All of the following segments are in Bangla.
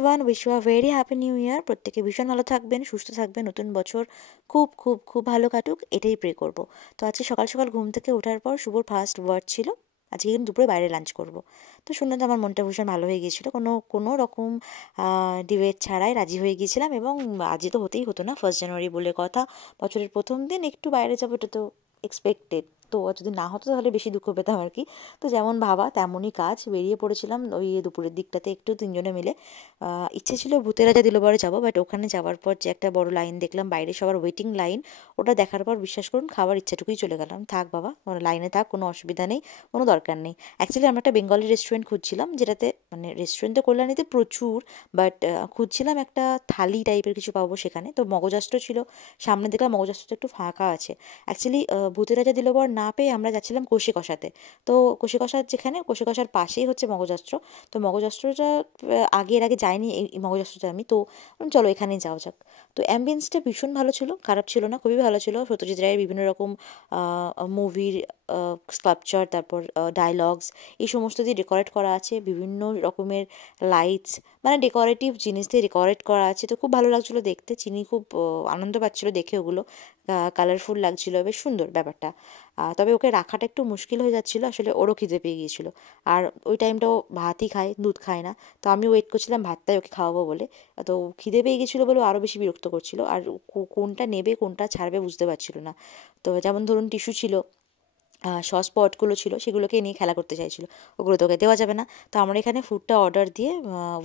Everyone, wish you a very happy new year. প্রত্যেকে ভীষণ ভালো থাকবেন, সুস্থ থাকবেন, নতুন বছর খুব খুব খুব ভালো কাটুক, এটাই প্রে করব। তো আজকে সকাল সকাল ঘুম থেকে ওঠার পর শুভর ফার্স্ট ওয়ার্ড ছিল আজকে কিন্তু দুপুরে বাইরে লাঞ্চ করব। তো শুনে তো আমার মনটা ভীষণ ভালো হয়ে গিয়েছিলো, কোনো কোনো রকম ডিবেট ছাড়াই রাজি হয়ে গিয়েছিলাম। এবং আজকে তো হতেই হতো না, 1 জানুয়ারি বলে কথা, বছরের প্রথম দিন একটু বাইরে যাবো, এটা তো এক্সপেক্টেড। তো যদি না হতো তাহলে বেশি দুঃখ পেতাম আর কি। তো যেমন ভাবা তেমনই কাজ, বেরিয়ে পড়েছিলাম ওই দুপুরের দিকটাতে একটু তিনজনে মিলে। ইচ্ছে ছিল ভূতের রাজা দিলবরে যাবো, বাট ওখানে যাওয়ার পর যে একটা বড় লাইন দেখলাম বাইরে, সবার ওয়েটিং লাইন, ওটা দেখার পর বিশ্বাস করুন খাবার ইচ্ছাটুকুই চলে গেলাম। থাক বাবা, লাইনে থাক, কোনো অসুবিধা নেই, কোনো দরকার নেই। অ্যাকচুয়ালি আমরা একটা বেঙ্গলি রেস্টুরেন্ট খুঁজছিলাম, যেটাতে মানে রেস্টুরেন্ট তো কল্যাণীতে প্রচুর, বাট খুঁজছিলাম একটা থালি টাইপের কিছু পাবো সেখানে। তো মগজাস্ত্র ছিল সামনে, দেখলাম মগজাস্ত্রটা একটু ফাঁকা আছে। অ্যাকচুয়ালি ভূতের রাজা দিলবর না পেয়ে আমরা যাচ্ছিলাম কষে কষাতে। তো কষে কষার যেখানে, কষে কষার পাশেই হচ্ছে মগজাস্ত্র। তো মগজাস্ত্রটা এর আগে যাইনি এই মগজাস্ত্রটা আমি, তো চলো এখানেই যাওয়া যাক। তো অ্যাম্বিয়েন্সটা ভীষণ ভালো ছিল, খারাপ ছিল না, খুবই ভালো ছিল। সত্যজিৎ রায়ের বিভিন্ন রকম মুভির স্কাল্পচার, তারপর ডায়লগস, এই সমস্ত দিয়ে ডেকোরেট করা আছে, বিভিন্ন রকমের লাইটস, মানে ডেকোরেটিভ জিনিস দিয়ে ডেকোরেট করা আছে। তো খুব ভালো লাগছিলো দেখতে, চিনি খুব আনন্দ পাচ্ছিলো দেখে, ওগুলো কালারফুল লাগছিলো, বেশ সুন্দর ব্যাপারটা। তবে ওকে রাখাটা একটু মুশকিল হয়ে যাচ্ছিলো, আসলে ওরও খিদে পেয়ে গিয়েছিলো। আর ওই টাইমটাও ভাতই খায়, দুধ খায় না। তো আমি ওয়েট করছিলাম ভাতটাই ওকে খাওয়াবো বলে। তো খিদে পেয়ে গেছিলো বলে আরও বেশি বিরক্ত করছিল, আর কোনটা নেবে কোনটা ছাড়বে বুঝতে পারছিল না। তো যেমন ধরুন টিস্যু ছিল, সস পটগুলো ছিল, সেগুলোকে নিয়ে খেলা করতে চাইছিল, ওগুলো তো ওকে দেওয়া যাবে না। তো আমরা এখানে ফুডটা অর্ডার দিয়ে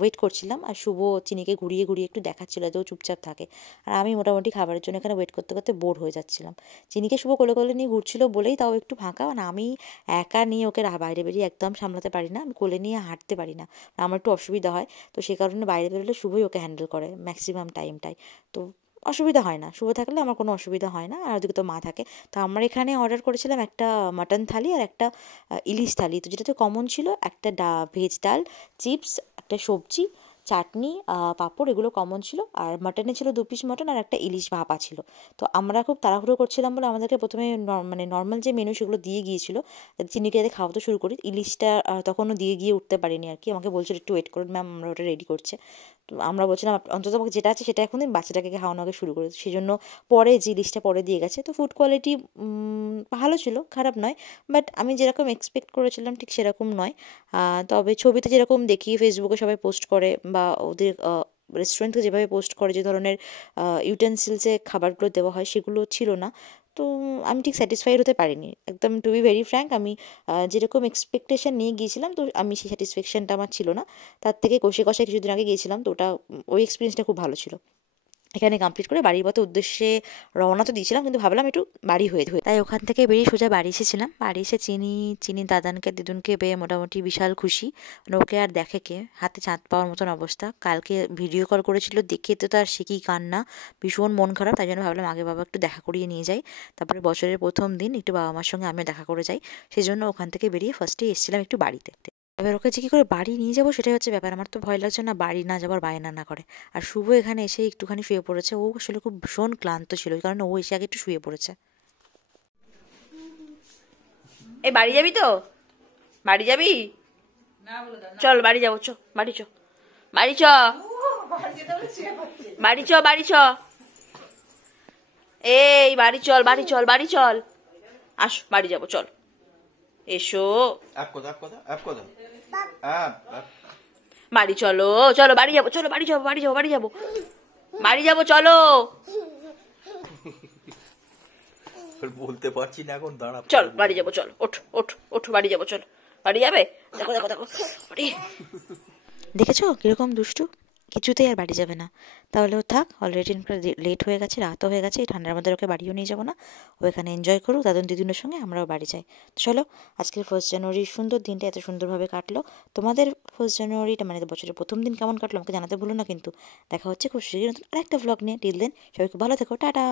ওয়েট করছিলাম, আর শুভ চিনিকে ঘুরিয়ে ঘুরিয়ে একটু দেখাচ্ছিল যে ও চুপচাপ থাকে। আর আমি মোটামুটি খাবারের জন্য এখানে ওয়েট করতে করতে বোর হয়ে যাচ্ছিলাম। চিনিকে শুভ কোলে কোলে নিয়ে ঘুরছিল বলেই তাও একটু ফাঁকা, মানে আমি একা নিয়ে ওকে বাইরে বেরিয়ে একদম সামলাতে পারি না, আমি কোলে নিয়ে হাঁটতে পারি না, আমার একটু অসুবিধা হয়। তো সেই কারণে বাইরে বেরোলে শুভই ওকে হ্যান্ডেল করে ম্যাক্সিমাম টাইমটাই। তো অসুবিধা হয় না, শুভ থাকলে আমার কোনো অসুবিধা হয় না, আর ওদিকে তো মা থাকে। তো আমরা এখানে অর্ডার করেছিলাম একটা মাটন থালি আর একটা ইলিশ থালি। তো যেটাতে কমন ছিল একটা ভেজ ডাল, চিপস, একটা সবজি, চাটনি, পাঁপড়, এগুলো কমন ছিল। আর মাটনে ছিল 2 পিস মাটন আর একটা ইলিশ ভাপা ছিল। তো আমরা খুব তাড়াহুড়ো করছিলাম বলে আমাদেরকে প্রথমে মানে নর্মাল যে মেনু সেগুলো দিয়ে গিয়েছিলো, চিনিকে যাতে খাওয়াতে শুরু করি। ইলিশটা তখনও দিয়ে গিয়ে উঠতে পারিনি আর কি, আমাকে বলছিল একটু ওয়েট করুন ম্যাম, আমরা ওটা রেডি করছে। তো আমরা বলছিলাম অন্তত আমাকে যেটা আছে সেটা এখন দিন, বাচ্চাটাকে খাওয়ানো আগে শুরু করে। সেই জন্য পরে যে লিস্টটা পরে দিয়ে গেছে। তো ফুড কোয়ালিটি ভালো ছিল, খারাপ নয়, বাট আমি যেরকম এক্সপেক্ট করেছিলাম ঠিক সেরকম নয়। তবে ছবিতে যেরকম দেখি, ফেসবুকে সবাই পোস্ট করে, বা ওদের রেস্টুরেন্ট থেকে যেভাবে পোস্ট করে, যে ধরনের ইউটেন্সিলসে খাবারগুলো দেওয়া হয়, সেগুলো ছিল না। তো আমি ঠিক স্যাটিসফাইড হতে পারিনি একদম, টু বি ভেরি ফ্র্যাঙ্ক। আমি যেরকম এক্সপেকটেশন নিয়ে গিয়েছিলাম, তো আমি সেই স্যাটিসফ্যাকশানটা আমার ছিল না। তার থেকে কষে কষায় কিছুদিন আগে গিয়েছিলাম, তো ওটা ওই এক্সপিরিয়েন্সটা খুব ভালো ছিল। এখানে কমপ্লিট করে বাড়ির পথে উদ্দেশ্যে রওনা তো দিয়েছিলাম, কিন্তু ভাবলাম একটু বাড়ি হয়ে তাই ওখান থেকে বেরিয়ে সোজা বাড়ি এসেছিলাম। বাড়ি এসে চিনি দাদানকে দিদুনকে পেয়ে মোটামুটি বিশাল খুশি, মানে ওকে আর দেখে কে, হাতে চাঁদ পাওয়ার মতন অবস্থা। কালকে ভিডিও কল করেছিল, দেখে তো তার সে কি কান্না, ভীষণ মন খারাপ। তাই জন্য ভাবলাম আগে বাবা একটু দেখা করিয়ে নিয়ে যাই, তারপরে বছরের প্রথম দিন একটু বাবা মার সঙ্গে আমিও দেখা করে যাই। সেই জন্য ওখান থেকে বেরিয়ে ফার্স্টেই এসেছিলাম একটু বাড়িতে। এবার ওকে যে কী করে বাড়ি নিয়ে যাবো সেটাই হচ্ছে ব্যাপার, আমার তো ভয় লাগছে না বাড়ি না যাবার বায়না না করে। আর শুভ এখানে এসে একটুখানি শুয়ে পড়েছে, ও আসলে খুব ভীষণ ক্লান্ত ছিল, ওই কারণে ও এসে আগে একটু শুয়ে পড়েছে। এই বাড়ি যাবি তো, বাড়ি যাবি, চল বাড়ি যাবো, চ বাড়ি চ, বাড়ি চ, বাড়ি চ, বাড়ি চ, এই বাড়ি চল, বাড়ি চল, বাড়ি চল, আস বাড়ি যাবো, চল এসো, বাড়ি চলো, চলো বাড়ি যাবো, চলো বাড়ি যাবো, বাড়ি যাবো, বাড়ি যাবো, বাড়ি যাবো, চলো। বলতে পারছি না এখন, দাঁড়া, চল বাড়ি যাবো, চল ওঠ ওঠ ওঠ, বাড়ি যাবো, চল বাড়ি যাবে, দেখো দেখো দেখো, দেখেছো কিরকম দুষ্টু, কিছুতেই আর বাড়ি যাবে না। তাহলে ও থাক, অলরেডি লেট হয়ে গেছে, রাতও হয়ে গেছে, এই ঠান্ডার মধ্যে ওকে বাড়িও নিয়ে যাবো না, ও এখানে এনজয় করুক দাদুন দিদুনের সঙ্গে, আমরাও বাড়ি যাই। চলো, আজকের 1 জানুয়ারির সুন্দর দিনটা এত সুন্দরভাবে কাটলো। তোমাদের 1 জানুয়ারিটা মানে বছরের প্রথম দিন কেমন কাটলো আমাকে জানাতে ভুলো না কিন্তু। দেখা হচ্ছে খুব শীঘ্রই নতুন আরেকটা ভ্লগ নিয়ে। টিল দেন সবাই খুব ভালো থেকো, টাটা।